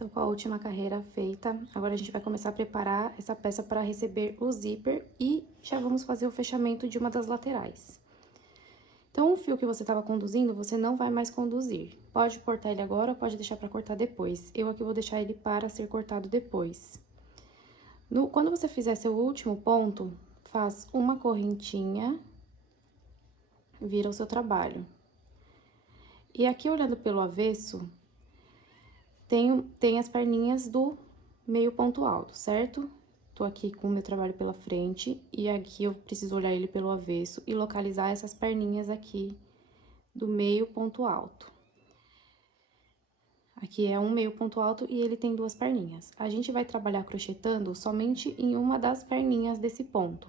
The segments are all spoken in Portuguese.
Então, com a última carreira feita, agora a gente vai começar a preparar essa peça para receber o zíper e já vamos fazer o fechamento de uma das laterais. Então, o fio que você estava conduzindo, você não vai mais conduzir. Pode cortar ele agora ou pode deixar para cortar depois. Eu aqui vou deixar ele para ser cortado depois. Quando você fizer seu último ponto, faz uma correntinha, vira o seu trabalho. E aqui, olhando pelo avesso, tem as perninhas do meio ponto alto, certo? Tô aqui com o meu trabalho pela frente e aqui eu preciso olhar ele pelo avesso e localizar essas perninhas aqui do meio ponto alto. Aqui é um meio ponto alto e ele tem duas perninhas. A gente vai trabalhar crochetando somente em uma das perninhas desse ponto,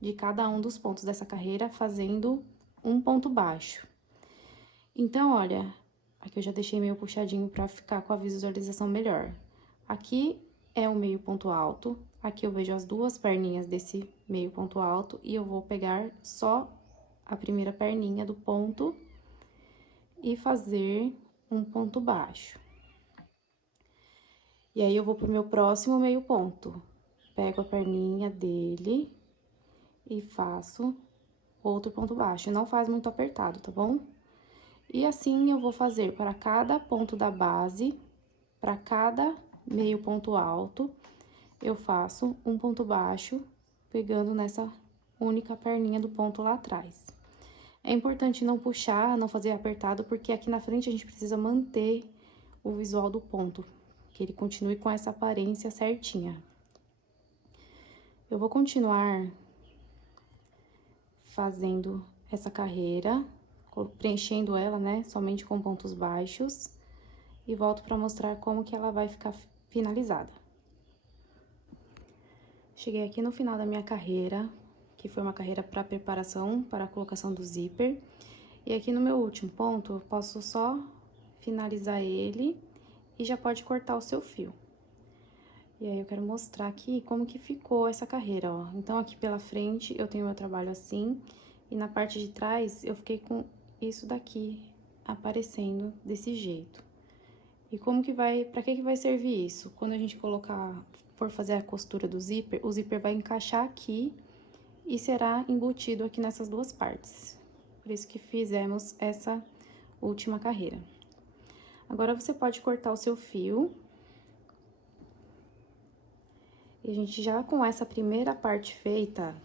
de cada um dos pontos dessa carreira, fazendo um ponto baixo. Então, olha, aqui eu já deixei meio puxadinho pra ficar com a visualização melhor. Aqui é o meio ponto alto, aqui eu vejo as duas perninhas desse meio ponto alto e eu vou pegar só a primeira perninha do ponto e fazer um ponto baixo. E aí, eu vou pro meu próximo meio ponto. Pego a perninha dele e faço outro ponto baixo. Não faz muito apertado, tá bom? E assim, eu vou fazer para cada ponto da base, para cada meio ponto alto, eu faço um ponto baixo, pegando nessa única perninha do ponto lá atrás. É importante não puxar, não fazer apertado, porque aqui na frente a gente precisa manter o visual do ponto, que ele continue com essa aparência certinha. Eu vou continuar fazendo essa carreira, preenchendo ela, né, somente com pontos baixos, e volto pra mostrar como que ela vai ficar finalizada. Cheguei aqui no final da minha carreira, que foi uma carreira para preparação para a colocação do zíper. E aqui no meu último ponto, eu posso só finalizar ele e já pode cortar o seu fio. E aí, eu quero mostrar aqui como que ficou essa carreira, ó. Então, aqui pela frente, eu tenho meu trabalho assim, e na parte de trás, eu fiquei com isso daqui aparecendo desse jeito. E como que pra que vai servir isso? Quando a gente for fazer a costura do zíper, o zíper vai encaixar aqui e será embutido aqui nessas duas partes. Por isso que fizemos essa última carreira. Agora, você pode cortar o seu fio. E a gente já com essa primeira parte feita,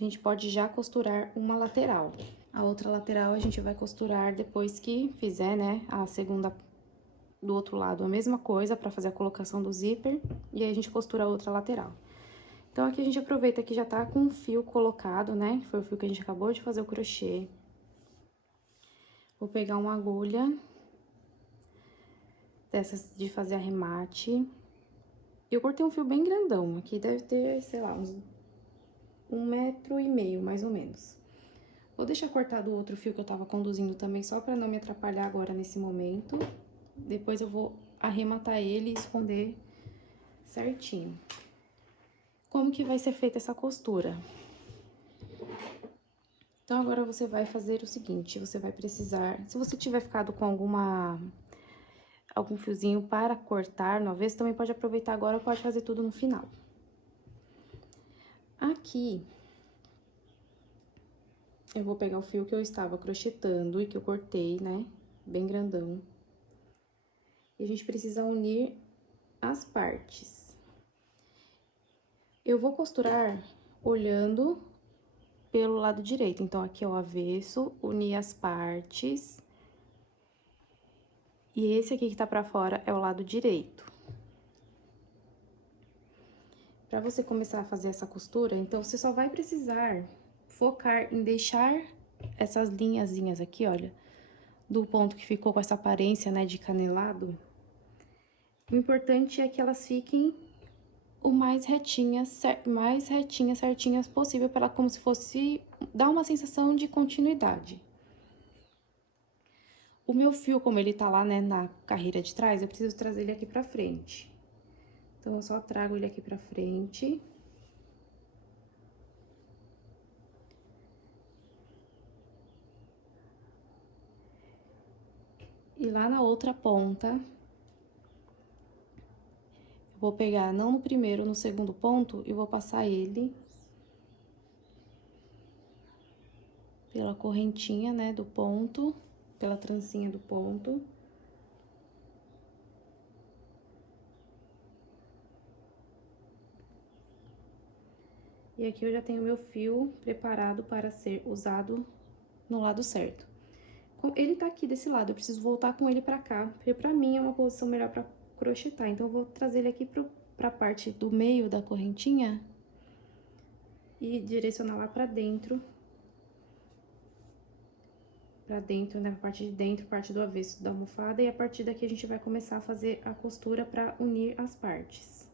a gente pode já costurar uma lateral. A outra lateral a gente vai costurar depois que fizer, né, a segunda do outro lado, a mesma coisa pra fazer a colocação do zíper, e aí a gente costura a outra lateral. Então, aqui a gente aproveita que já tá com o fio colocado, né, foi o fio que a gente acabou de fazer o crochê. Vou pegar uma agulha dessas de fazer arremate. Eu cortei um fio bem grandão, aqui deve ter, sei lá, uns 1,5 m, mais ou menos. Vou deixar cortado o outro fio que eu tava conduzindo também, só pra não me atrapalhar agora nesse momento. Depois eu vou arrematar ele e esconder certinho. Como que vai ser feita essa costura? Então, agora você vai fazer o seguinte, você vai precisar... Se você tiver ficado com algum fiozinho para cortar no avesso, também pode aproveitar agora ou pode fazer tudo no final. Aqui, eu vou pegar o fio que eu estava crochetando e que eu cortei, né, bem grandão. E a gente precisa unir as partes. Eu vou costurar olhando pelo lado direito. Então, aqui é o avesso, unir as partes. E esse aqui que tá pra fora é o lado direito. Pra você começar a fazer essa costura, então, você só vai precisar focar em deixar essas linhazinhas aqui, olha, do ponto que ficou com essa aparência, né, de canelado. O importante é que elas fiquem o mais retinhas, certinhas possível, para como se fosse dar uma sensação de continuidade. O meu fio, como ele tá lá, né, na carreira de trás, eu preciso trazer ele aqui pra frente. Então, eu só trago ele aqui pra frente. E lá na outra ponta, vou pegar não no primeiro, no segundo ponto, e vou passar ele pela correntinha, né, do ponto, pela trancinha do ponto. E aqui eu já tenho meu fio preparado para ser usado no lado certo. Ele tá aqui desse lado, eu preciso voltar com ele pra cá, porque pra mim é uma posição melhor pra crochetar. Então, eu vou trazer ele aqui pra parte do meio da correntinha e direcionar lá pra dentro. Pra dentro, né? Parte de dentro, parte do avesso da almofada. E a partir daqui a gente vai começar a fazer a costura pra unir as partes.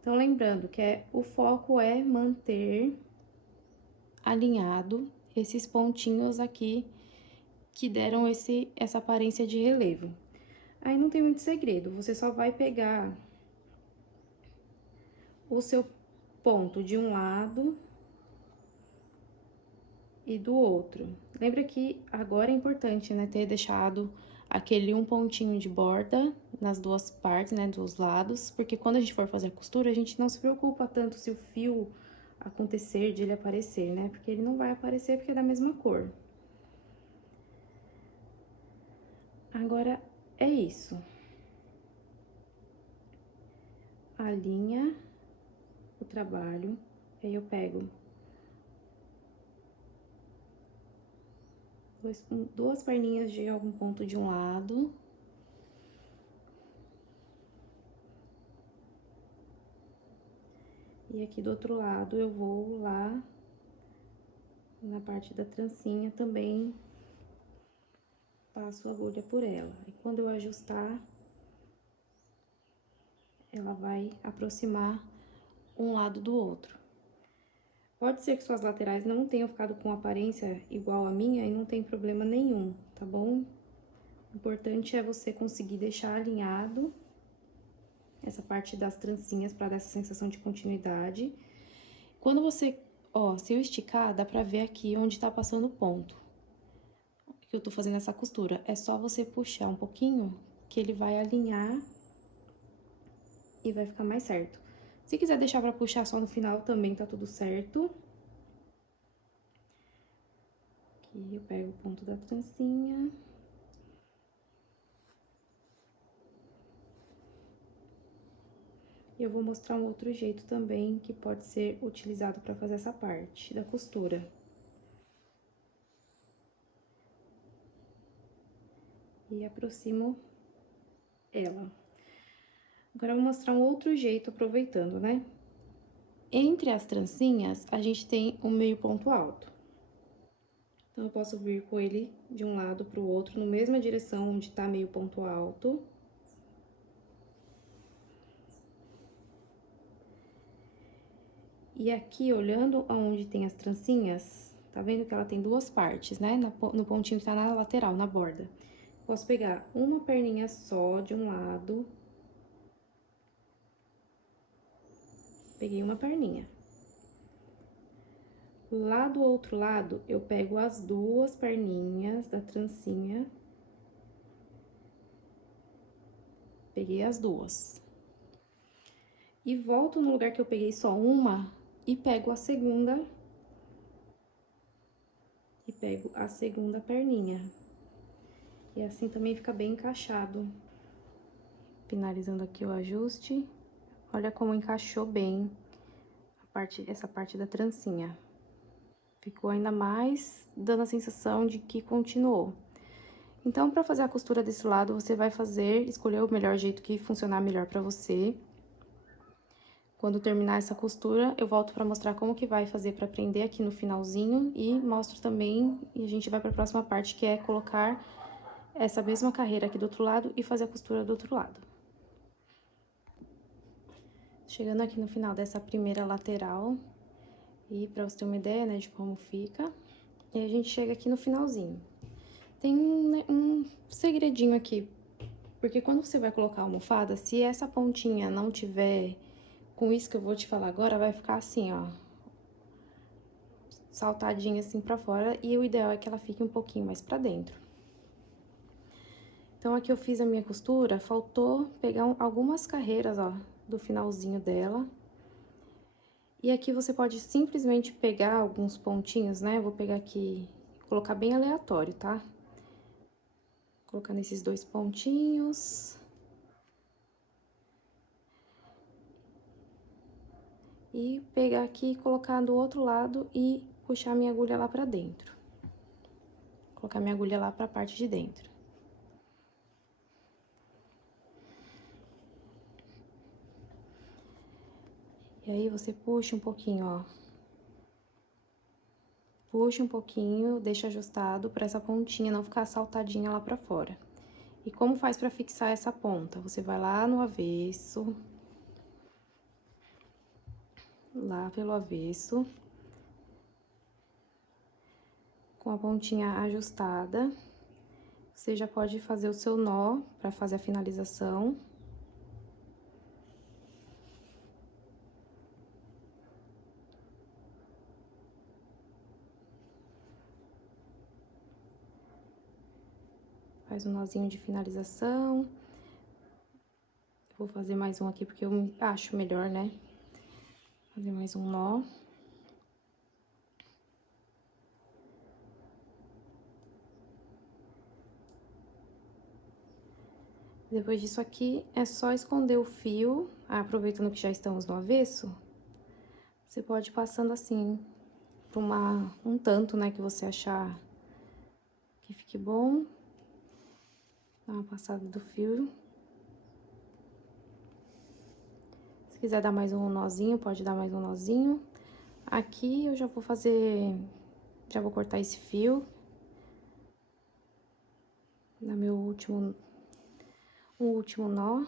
Então, lembrando que o foco é manter alinhado esses pontinhos aqui que deram essa aparência de relevo. Aí não tem muito segredo, você só vai pegar o seu ponto de um lado e do outro. Lembra que agora é importante, né, ter deixado aquele um pontinho de borda nas duas partes, né, dos lados, porque quando a gente for fazer a costura, a gente não se preocupa tanto se o fio acontecer de ele aparecer, né, porque ele não vai aparecer porque é da mesma cor. Agora, é isso. Alinha o trabalho, aí eu pego duas perninhas de algum ponto de um lado. E aqui do outro lado, eu vou lá na parte da trancinha também, passo a agulha por ela. E quando eu ajustar, ela vai aproximar um lado do outro. Pode ser que suas laterais não tenham ficado com aparência igual a minha e não tem problema nenhum, tá bom? O importante é você conseguir deixar alinhado essa parte das trancinhas para dar essa sensação de continuidade. Quando você, ó, se eu esticar, dá pra ver aqui onde tá passando o ponto. Que eu tô fazendo essa costura. É só você puxar um pouquinho que ele vai alinhar e vai ficar mais certo. Se quiser deixar pra puxar só no final, também tá tudo certo. Aqui eu pego o ponto da trancinha. E eu vou mostrar um outro jeito também que pode ser utilizado pra fazer essa parte da costura. E aproximo ela. Agora, eu vou mostrar um outro jeito, aproveitando, né? Entre as trancinhas, a gente tem um meio ponto alto. Então, eu posso vir com ele de um lado pro outro, na mesma direção onde tá meio ponto alto. E aqui, olhando aonde tem as trancinhas, tá vendo que ela tem duas partes, né? No pontinho que tá na lateral, na borda. Posso pegar uma perninha só de um lado. Peguei uma perninha. Lá do outro lado, eu pego as duas perninhas da trancinha. Peguei as duas. E volto no lugar que eu peguei só uma e pego a segunda. E pego a segunda perninha. E assim também fica bem encaixado. Finalizando aqui o ajuste. Olha como encaixou bem essa parte da trancinha. Ficou ainda mais dando a sensação de que continuou. Então, pra fazer a costura desse lado, você vai escolher o melhor jeito que funcionar melhor pra você. Quando terminar essa costura, eu volto pra mostrar como que vai fazer pra prender aqui no finalzinho e mostro também, e a gente vai pra próxima parte, que é colocar essa mesma carreira aqui do outro lado e fazer a costura do outro lado. Chegando aqui no final dessa primeira lateral, e pra você ter uma ideia, né, de como fica, e a gente chega aqui no finalzinho. Tem um segredinho aqui, porque quando você vai colocar a almofada, se essa pontinha não tiver com isso que eu vou te falar agora, vai ficar assim, ó, saltadinha assim pra fora, e o ideal é que ela fique um pouquinho mais pra dentro. Então, aqui eu fiz a minha costura, faltou pegar algumas carreiras, ó, do finalzinho dela. E aqui você pode simplesmente pegar alguns pontinhos, né? Eu vou pegar aqui, colocar bem aleatório, tá? Colocar nesses 2 pontinhos. E pegar aqui, colocar do outro lado e puxar minha agulha lá pra dentro. Colocar minha agulha lá pra parte de dentro. E aí, você puxa um pouquinho, ó. Puxa um pouquinho, deixa ajustado pra essa pontinha não ficar saltadinha lá pra fora. E como faz pra fixar essa ponta? Você vai lá no avesso. Lá pelo avesso. Com a pontinha ajustada. Você já pode fazer o seu nó pra fazer a finalização. Faz um nozinho de finalização. Vou fazer mais um aqui porque eu acho melhor, né? Fazer mais um nó. Depois disso aqui, é só esconder o fio. Aproveitando que já estamos no avesso, você pode ir passando assim, por um tanto, né, que você achar que fique bom. Dá uma passada do fio. Se quiser dar mais um nozinho, pode dar mais um nozinho. Aqui eu já vou fazer, já vou cortar esse fio. Dar meu último nó.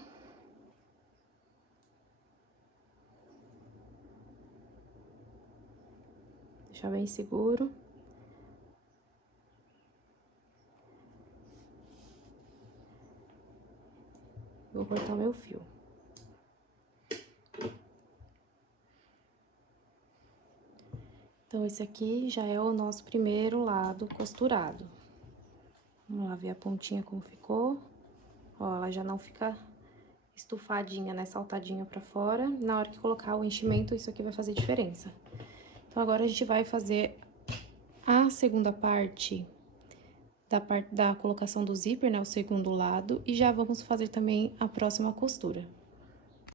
Deixar bem seguro. Vou cortar o meu fio. Então, esse aqui já é o nosso primeiro lado costurado. Vamos lá ver a pontinha como ficou. Ó, ela já não fica estufadinha, né, saltadinha pra fora. Na hora que colocar o enchimento, isso aqui vai fazer diferença. Então, agora a gente vai fazer a segunda parte da colocação do zíper, né, o segundo lado. E já vamos fazer também a próxima costura.